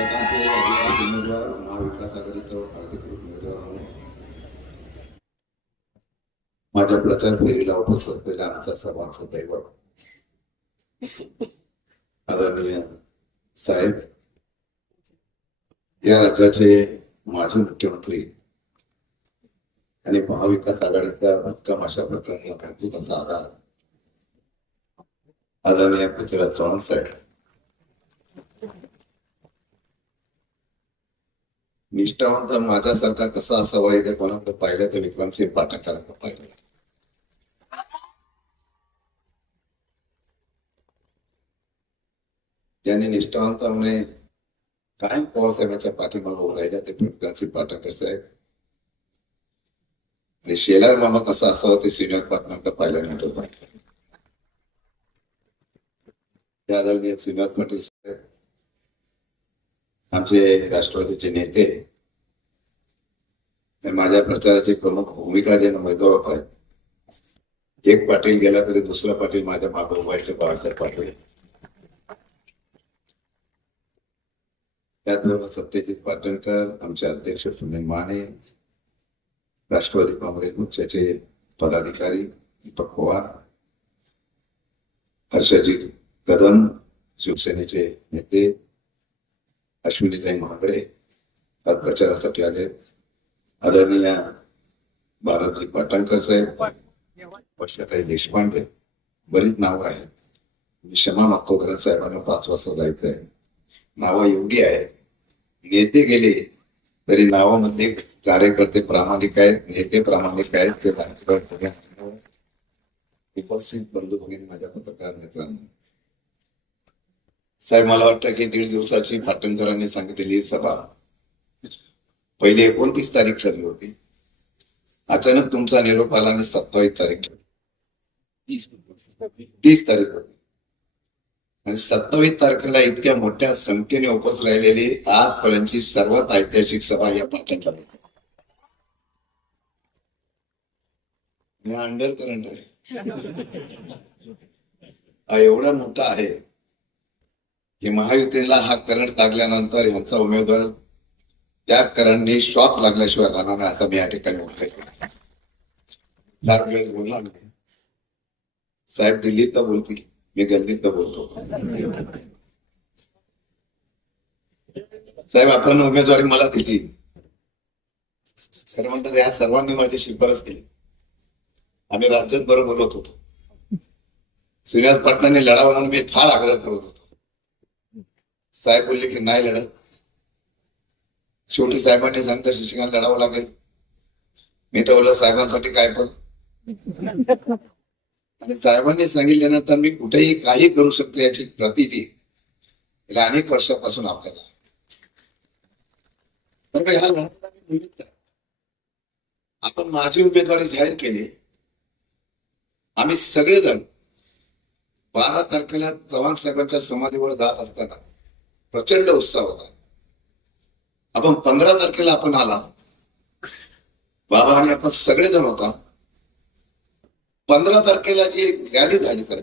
गटाचे अधिकृत उमेदवार महाविकास आघाडीचा अधिकृत उमेदवार म्हणून माझ्या प्रचार फेरीला उपस्थित असलेल्या आमचा सर्वांचं दैवत आदरणीय साहेब या राज्याचे माजी मुख्यमंत्री आणि महाविकास आघाडीचा भक्कम अशा प्रकारचा मजबूत आधार आदरणीय पृथ्वीराज चव्हाण साहेब निष्ठावंत माझ्यासारखा कसा असावा इथे कोणाकडे पाहिलं तर विक्रमसिंह पाठकारांकडे पाहिलं ज्यांनी निष्ठावंतपणे कायम पवार साहेबांच्या पाठीमागे उभं राहिल्या ते विक्रमसिंह पाठकर साहेब आणि शेलार मामा कसा असावा ते श्रीनिवास पाटणाकडे पाहिल्यानंतर त्या आदरणीय श्रीनाथ पाटील साहेब आमचे राष्ट्रवादीचे नेते माझ्या प्रचाराची प्रमुख भूमिका जे मैदावत आहेत एक पाटील गेला तरी दुसरा पाटील माझ्या मागे उभा बाळासाहेब पाटील. त्याचबरोबर सत्यजित पाटणकर आमचे अध्यक्ष सुनील माने राष्ट्रवादी काँग्रेस पक्षाचे पदाधिकारी दीपक पवार हर्षजित कदम शिवसेनेचे नेते अश्विनीताई महागडे आज प्रचारासाठी आले आदरणीय भारतजी पाटणकर साहेब वर्षाताई देशपांडे बरीच नावं आहेत. मी क्षमा मागतो कारण साहेबांना पाच वाजता जायचं आहे. नावं एवढी आहेत नेते गेले तरी नावामध्ये कार्यकर्ते प्रामाणिक आहेत नेते प्रामाणिक आहेत ते सांगितलं. उपस्थित बंधू भगिनी माझ्या पत्रकार मित्रांनो साहेब मला वाटतं की दीड दिवसाची पाटणकरांनी सांगितलेली सभा पहिली एकोणतीस तारीख ठरली होती. अचानक तुमचा निरोप आला आणि सत्तावीस तारीख ठरली. तीस तारीख होती. आणि सत्तावीस तारखेला इतक्या मोठ्या संख्येने उपस्थित राहिलेली आजपर्यंतची सर्वात ऐतिहासिक सभा या पाटणच्या अंडर करंट आहे. हा एवढा मोठा आहे. की महायुतीला हा करंट लागल्यानंतर यांचा उमेदवार त्या करंटने शॉक लागल्याशिवाय राहणार नाही असं मी या ठिकाणी म्हटलंय. बोलणार नाही साहेब दिल्लीत तर बोलतील मी गल्लीत तर बोलतो. साहेब आपण उमेदवारी मला दिली. खरं म्हणतात या सर्वांनी माझी शिफारस केली. आम्ही राज्यात बरोबर बोलत होतो. श्रीनाथ पाटलांनी लढावा म्हणून मी फार आग्रह करत होतो. साहेब बोलले की नाही लढत. शेवटी साहेबांनी सांगितलं शशिकांत लढावं लागेल. मी तर बोललो साहेबांसाठी काय पण. आणि साहेबांनी सांगितल्यानंतर मी कुठेही काही करू शकतो याची प्रतिती गेल्या अनेक वर्षापासून आपल्याला. आपण माझी उमेदवारी जाहीर केली. आम्ही सगळेजण बारा तारखेला चव्हाण साहेबांच्या समाधीवर जात असताना प्रचंड उत्साह होता. आपण पंधरा तारखेला आपण आला. बाबा आणि आपण सगळेजण होता. पंधरा तारखेला जी रॅली झाली सर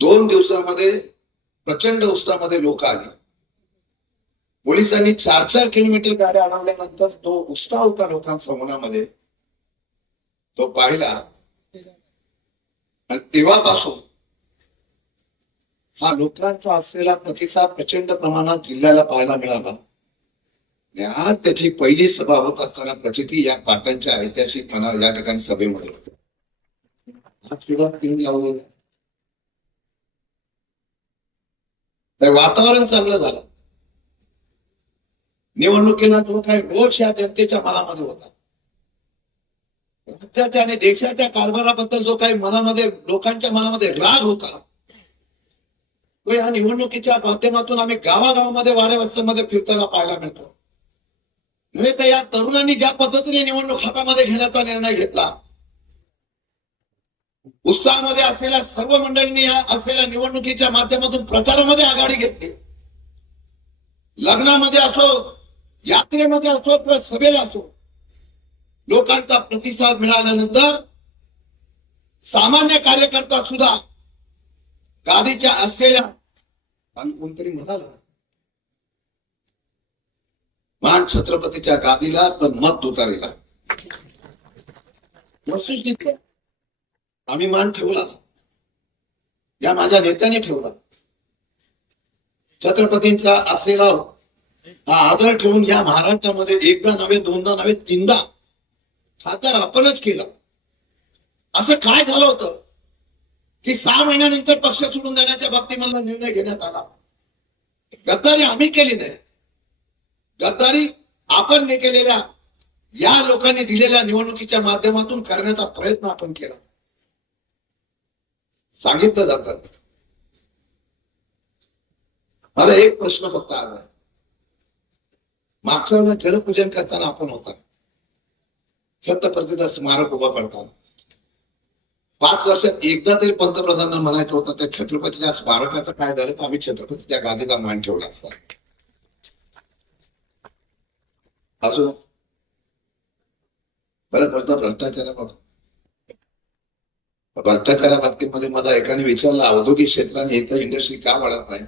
दोन दिवसामध्ये प्रचंड उत्साहामध्ये लोक आले. पोलिसांनी चार चार किलोमीटर गाड्या अडवल्यानंतर तो उत्साह होता लोकांसमोरामध्ये तो पाहिला. आणि तेव्हापासून हा लोकांचा असलेला प्रतिसाद प्रचंड प्रमाणात जिल्ह्याला पाहायला मिळाला. आणि आज त्याची पहिली सभा होत असताना प्रचिती या पाटणच्या ऐतिहासिक या ठिकाणी सभेमध्ये. सुरुवात तर वातावरण चांगलं झालं. निवडणुकीला जो काही रोष या जनतेच्या मनामध्ये होता. राज्याच्या आणि देशाच्या कारभाराबद्दल जो काही मनामध्ये लोकांच्या मनामध्ये राग होता तो या निवडणुकीच्या माध्यमातून आम्ही गावागावामध्ये वाड्यावस्त्यामध्ये फिरताना पाहायला मिळतो. नव्हे तर या तरुणांनी ज्या पद्धतीने निवडणूक हातामध्ये घेण्याचा निर्णय घेतला उत्साहामध्ये असलेल्या सर्व मंडळींनी या असलेल्या निवडणुकीच्या माध्यमातून प्रचारामध्ये आघाडी घेतली. लग्नामध्ये असो यात्रेमध्ये असो किंवा सभेला असो लोकांचा प्रतिसाद मिळाल्यानंतर सामान्य कार्यकर्ता सुद्धा गादीच्या असलेल्या आणि कोणतरी म्हणाल मान छत्रपतीच्या गादीला पण मत उतारेला. आम्ही मान ठेवला. या माझ्या नेत्याने ठेवला. छत्रपतींचा असलेला हा आदर ठेवून या महाराष्ट्रामध्ये एकदा नव्हे दोनदा नव्हे तीनदा खासदार आपणच केला. असं काय झालं होतं? की सहा महिन्यानंतर पक्ष सोडून देण्याच्या बाबतीत मला निर्णय घेण्यात आला. गद्दारी आम्ही केली नाही. गद्दारी आपण ने केलेल्या या लोकांनी दिलेल्या निवडणुकीच्या माध्यमातून करण्याचा प्रयत्न आपण केला. सांगितलं जातं. मला एक प्रश्न फक्त आला. मागच्या वेळेला जलपूजन करताना आपण होता. छत्रपतीचा स्मारक उभा करताना पाच वर्षात एकदा तरी पंतप्रधानांना म्हणायचं होतं त्या छत्रपतीच्या स्मारकाचं काय झालं तर आम्ही छत्रपतीच्या गादीला मान ठेवला असता. अजून? बरं बोलतो भ्रष्टाचाराबाबत भ्रष्टाचारा बाबतीमध्ये मला एकाने विचारलं औद्योगिक क्षेत्राने इथं इंडस्ट्री का वाढत नाही?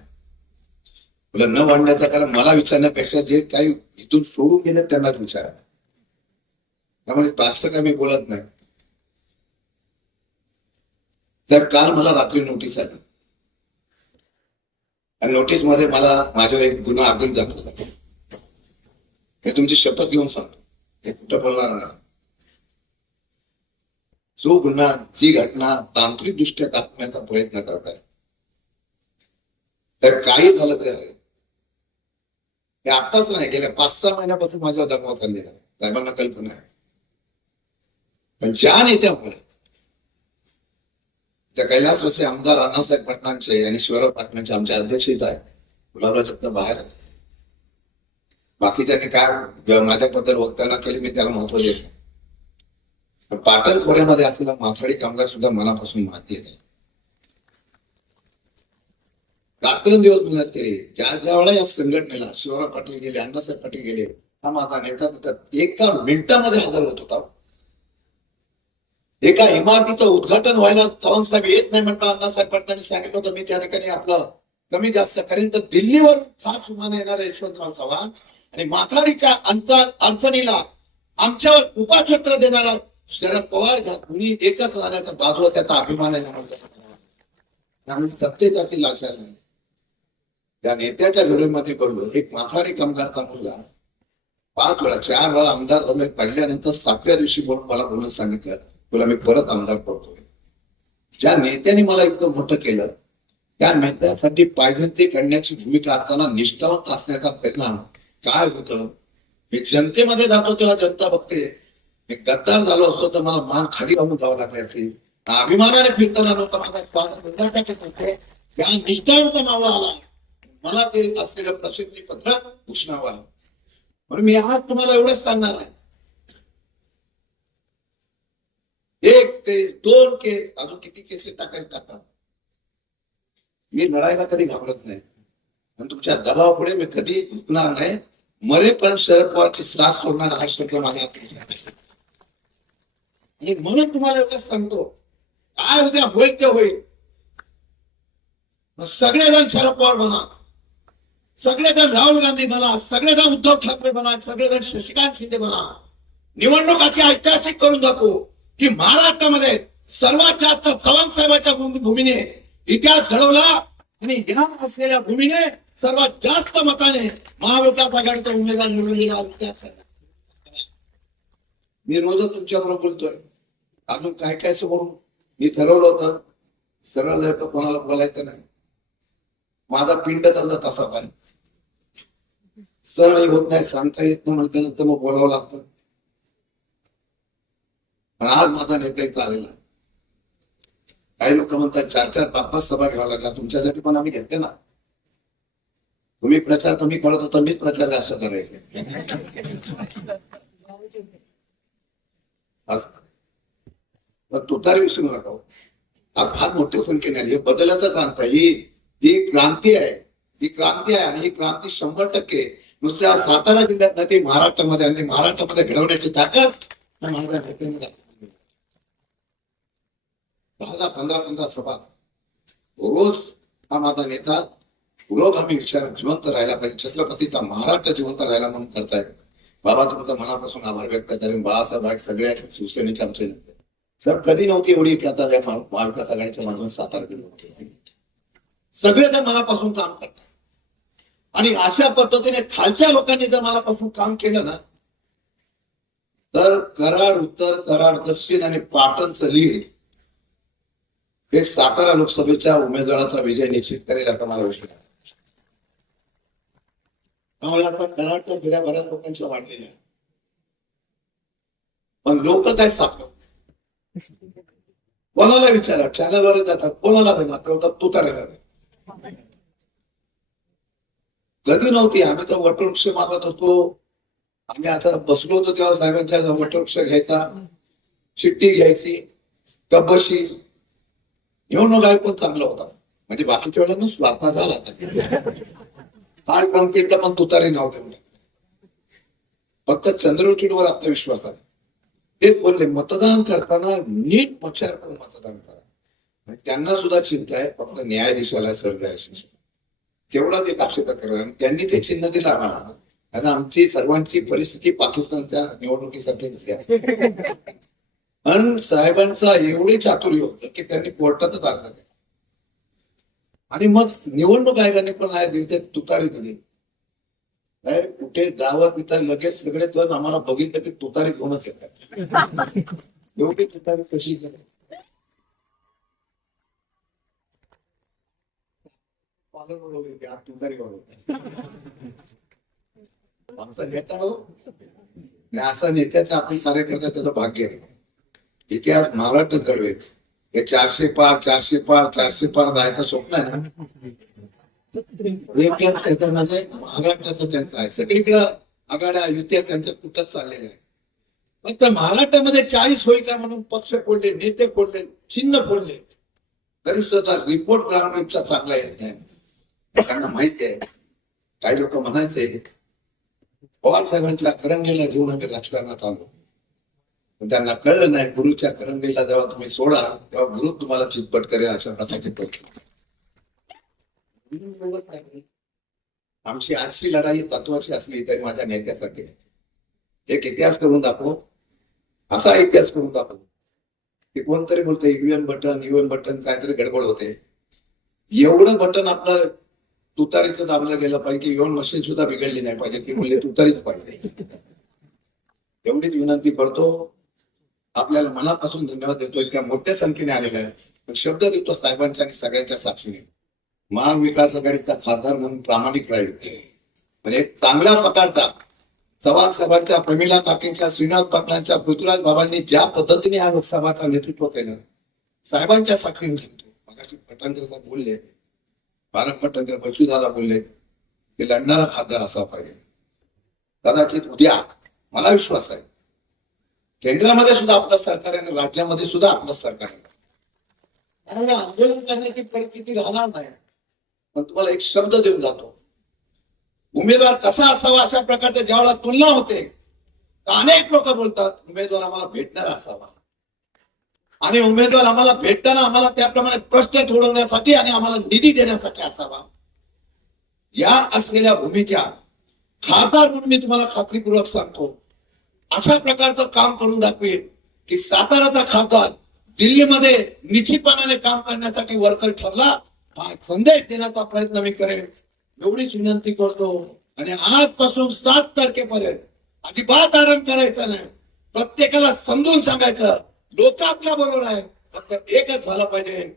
न वाढण्याचं कारण मला विचारण्यापेक्षा जे काही इथून सोडून गेले त्यांनाच विचारा. त्यामुळे जास्त काही मी बोलत नाही. तर काल मला रात्री नोटीस आली. आणि नोटीसमध्ये मला माझ्यावर एक गुन्हा आधीच दाखवला. मी तुमची शपथ घेऊन सांगतो हे कुठं बोलणार नाही जो गुन्हा जी घटना तांत्रिक दृष्ट्या टाकण्याचा प्रयत्न करत आहे तर काही झालं तरी आहे हे आताच नाही गेल्या पाच सहा महिन्यापासून माझ्यावर दाखवा चाललेला आहे. साहेबांना कल्पना आहे. पण ज्या नेत्यामुळे त्या कैलासवासी आमदार अण्णासाहेब पाटणांचे आणि शिवराव पाटणांचे आमचे अध्यक्ष इथं आहे गुलाबराव जगताप बाहेर आहे त्याने काय माझ्याबद्दल वक्ताना केली मी त्याला महत्त्व देत नाही. पाटण खोऱ्यामध्ये असलेला माथाडी कामगार सुद्धा मनापासून माहिती आहे. रात्रंदिवस मेहनत केली ज्या ज्या वेळा या संघटनेला शिवराव पाटील गेले अण्णासाहेब पाटील गेले हा माझा नेता एका मिनिटामध्ये हजर होत होता. एका इमारतीचं उद्घाटन व्हायला चव्हाण साहेब येत नाही म्हणता अण्णासाहेब पाटलांनी सांगितलं होतं. मी त्या ठिकाणी आपलं कमी जास्त करेन. तर दिल्लीवर सात सुमाने येणारे यशवंतराव चव्हाण आणि माथाडीच्या अंतर अडचणीला आमच्यावर उपाछत्र देणारा शरद पवार ह्या दोन्ही एकच राहण्याचा बाजूला त्याचा अभिमान आहे. म्हणून आम्ही ती लक्षात नाही. त्या नेत्याच्या व्हिडिओमध्ये बोललो. एक माथाडी कामगारचा मुलगा पाच वेळा चार वेळा आमदार झाले पडल्यानंतर सातव्या दिवशी बोलून मला बोलून सांगितलं तुला मी परत आमदार करतोय ज्या नेत्याने मला इतकं मोठं केलं त्या नेत्यासाठी पाहिजे ते करण्याची भूमिका असताना निष्ठावंत असण्याचा परिणाम काय होत? मी जनतेमध्ये जातो तेव्हा जनता बघते. मी गद्दार झालो असतो तर मला मान खाली लावून जावं लागले असेल अभिमानाने फिरताना नव्हता माझा त्या निष्ठावंत मावळा आला मला ते असलेलं प्रसिद्धी पत्र उष्णावं म्हणून मी आज तुम्हाला एवढंच सांगणार आहे. एक केस दोन केस अजून किती केसेस टाकायला टाका. मी लढायला कधी घाबरत नाही. आणि तुमच्या दबावापुढे मी कधी झुकणार नाही. मरेपर्यंत शरद पवारची साथ सोडणार हा शब्द माझ्या आणि म्हणून तुम्हाला एवढंच सांगतो काय उद्या होईल ते होईल. मग सगळेजण शरद पवार बना. सगळेजण राहुल गांधी बना. सगळेजण उद्धव ठाकरे बना. सगळेजण शशिकांत शिंदे म्हणा निवडणूक अशी ऐतिहासिक करून दाखवू. की महाराष्ट्रामध्ये सर्वात जास्त चव्हाण साहेबांच्या भूमीने इतिहास घडवला आणि या असलेल्या भूमीने सर्वात जास्त मताने महाविकास आघाडीचा उमेदवार निवडून दिला मी तुमच्याबरोबर बोलतोय. अजून काय काय समोर मी ठरवलं होतं. सरळ जायचं कोणाला बोलायचं नाही. माझा पिंड त्यांना तसा पण सरळ होत नाही. सांगता येत नाही म्हटल्यानंतर मग बोलावं लागतं. पण आज माझा नेता इथं आलेला आहे. काही लोक म्हणतात चार चार पाच पाच सभा घ्यावा लागला तुमच्यासाठी पण आम्ही घेतले ना. तुम्ही प्रचार कमी करत होता मीच प्रचार जास्त करायचे. तुतार तुतारी विसरू नका हो. हा. फार मोठ्या संख्येने आली. हे बदलाचा क्रांती आहे ही ही क्रांती आहे. ही क्रांती आहे आणि ही क्रांती शंभर टक्के नुसत्या सातारा जिल्ह्यात नाही ती महाराष्ट्रामध्ये आणि महाराष्ट्रामध्ये घडवण्याची ताकद नेत्यांनी दहा पंधरा पंधरा सभा रोज हा माझा नेता आम्ही विचार जिवंत राहायला पाहिजे. छत्रपतीचा महाराष्ट्र जिवंत राहायला म्हणून करतायत. बाबा तुमचा मनापासून आभार व्यक्त करेन. बाळासाहेब आठ सगळ्या शिवसेनेचे आमचे नेते. सर कधी नव्हती एवढी की आता या महाविकास आघाडीच्या माणून सातार केली होती. सगळे त्या मनापासून काम करतात. आणि अशा पद्धतीने खालच्या लोकांनी जर मनापासून काम केलं ना तर कराड उत्तर कराड दक्षिण आणि पाटणचं लीड हे सातारा लोकसभेच्या उमेदवाराचा विजय निश्चित करेल असा मला विषय आहे. त्यामुळे आता कराडच्या फिऱ्या बऱ्याच लोकांच्या वाढलेल्या पण लोक काय सापडत कोणाला विचारा चॅनलवर जातात कोणाला देणार तेवढा तू तर कधी नव्हती आम्ही तर वटवृक्ष मागत होतो. आम्ही आता बसलो होतो तेव्हा साहेबांच्या वटवृक्ष घ्यायचा शिट्टी घ्यायची कब्बशी निवडणूक आयोग पण चांगला होता? म्हणजे बाकीच्या वेळेला स्वार्थ झाला आता. फार कॉन्फिडंट मग तुतारे नाव ठेवलं. फक्त चंद्रचूडवर आत्मविश्वास आहे. तेच बोलले मतदान करताना नीट प्रचार करून मतदान करा. त्यांना सुद्धा चिंता आहे फक्त न्यायाधीशाला सर द्यायची तेवढा ते दाक्षता करा आणि त्यांनी ते चिन्ह दिला आम्हाला. आता आमची सर्वांची परिस्थिती पाकिस्तानच्या निवडणुकीसाठी पण साहेबांचा एवढे चातुर्य होतं की त्यांनी कोर्टातच अर्ज केला. आणि मग निवडणूक आयोगाने पण आहे दिवशी तुतारी दिली. काय कुठे जावं तिथं लगेच सगळे तर आम्हाला बघितलं की तुतारी घेऊनच येतात. एवढी तुतारी कशी तुतारी. आमचा नेता हो. असा नेत्याचा आपण कार्यकर्ता त्याचं भाग्य आहे. इतिहास महाराष्ट्रच घडवेल हे चारशे पार चारशे पार चारशे पार जायचं स्वप्न आहे ना? म्हणजे महाराष्ट्राचं त्यांचं आहे. सगळीकडं आघाड्या युत्या त्यांच्या तुटत चाललेल्या आहे. पण त्या महाराष्ट्रामध्ये चाळीस होईल का म्हणून पक्ष फोडले नेते फोडले चिन्ह फोडले तरी सुद्धा रिपोर्ट ग्राउंडचा चांगला येत नाही. त्यांना माहिती आहे. काही लोक म्हणायचे पवार साहेबांच्या करंगेला घेऊन आम्ही राजकारणात आलो. त्यांना कळलं नाही गुरुच्या करंगीला जेव्हा तुम्ही सोडा तेव्हा गुरु तुम्हाला चितपट करेल अशा प्रकारचे आमची आजची लढाई तत्वाची असली तरी माझ्या नेत्यासाठी एक इतिहास करून दाखव. असा इतिहास करून दाखव. की कोणतरी बोलतो युएन बटन युएन बटन काहीतरी गडबड होते. एवढं बटन आपलं तुतारीचं दाबलं गेलं पाहिजे की इव्हन मशीन सुद्धा बिघडली नाही पाहिजे. ती म्हणजे तुतारीच पाहिजे. एवढीच विनंती करतो. आपल्याला मनापासून धन्यवाद देतो इतक्या मोठ्या संख्येने आलेल्या आहेत. पण शब्द देतो साहेबांच्या आणि सगळ्यांच्या साक्षीने. महाविकास आघाडीचा खासदार म्हणून प्रामाणिक राहील पण एक चांगल्या प्रकारचा चव्हाण साहेबांच्या प्रमिला काकेंच्या श्रीनाथ पाटलांच्या पृथ्वीराज बाबांनी ज्या पद्धतीने या लोकसभाचं नेतृत्व केलं साहेबांच्या साक्षीने सांगतो. मगाशी पटणकर साहेब बोलले. भारत पटणकर दादा बोलले की लढणारा खासदार असा पाहिजे. कदाचित उद्या मला विश्वास आहे केंद्रामध्ये सुद्धा आपलं सरकार आहे आणि राज्यामध्ये सुद्धा आपलं सरकार आहे. आंदोलन करण्याची परिस्थिती राहणार नाही. पण तुम्हाला एक शब्द देऊन जातो. उमेदवार कसा असावा अशा प्रकारच्या ज्यावेळेला तुलना होते अनेक लोक बोलतात उमेदवार आम्हाला भेटणार असावा. आणि उमेदवार आम्हाला भेटताना आम्हाला त्याप्रमाणे प्रश्न सोडवण्यासाठी आणि आम्हाला निधी देण्यासाठी असावा. या असलेल्या भूमीच्या खासदार म्हणून मी तुम्हाला खात्रीपूर्वक सांगतो अशा प्रकारचं काम करून दाखवेल की साताराचा खासदार दिल्लीमध्ये निश्चितपणाने काम करण्यासाठी वर्कर ठरला. हा संदेश देण्याचा प्रयत्न मी करेन. एवढीच विनंती करतो. आणि आजपासून सात तारखेपर्यंत अजिबात आराम करायचा नाही. प्रत्येकाला समजून सांगायचं लोक आपल्या बरोबर आहे. फक्त एकच झालं पाहिजे.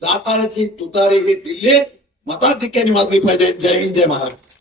साताराची तुतारी ही दिल्लीत मताधिक्याने वाजली पाहिजे. जय हिंद जय महाराष्ट्र.